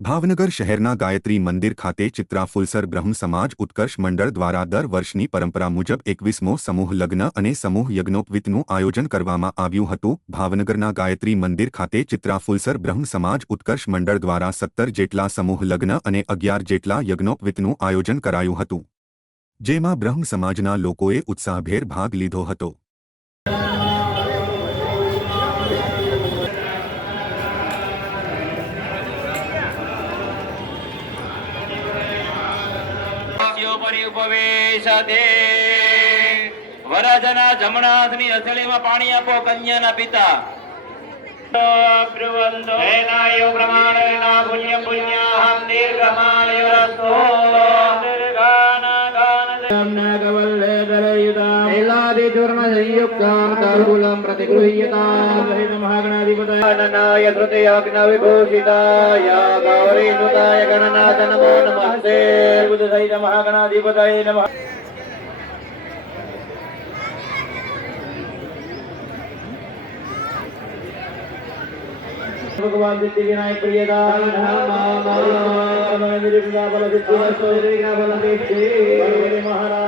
ભાવનગર શહેરના ગાયત્રી મંદિર ખાતે ચિત્રાફુલસર બ્રહ્મ સમાજ ઉત્કર્ષ મંડળ દ્વારા દર વર્ષની પરંપરા મુજબ 21મો સમૂહ લગ્ન અને સમૂહ યજ્ઞોપવીતનું આયોજન કરવામાં આવ્યું હતું। ભાવનગરના ગાયત્રી મંદિર ખાતે ચિત્રાફુલસર બ્રહ્મ સમાજ ઉત્કર્ષ મંડળ દ્વારા 17 જેટલા સમૂહ લગ્ન અને 11 જેટલા યજ્ઞોપવીતનું આયોજન કરાયું હતું, જેમાં બ્રહ્મ સમાજના લોકોએ ઉત્સાહભેર ભાગ લીધો હતો। ઉપવેશતે વરજના જમણાથની હથેળીમાં પાણી આપો કન્યાના પિતા બ્રુવંદો હેનાયો પ્રમાણેના પુણ્ય પુણ્યાહં દીર્ઘમાણ્યરસ્તો દીર્ઘાના ગાન જમના કવલ્લેધરયુતા એલાદિ ચૂર્ણ સંયુક્તાં તારુલં પ્રતિગૃહ્યતાં સહિત મહાગણાધિપતય તૃતીયાગ્ન વિભૂષિતાય ગૌરી સુતાય ગણનાથ નમો નમસ્તે બુદ્ધ સહિત મહાગણાધિપતય નમઃ। भगवान सिद्धि विनायक प्रियदान महाराज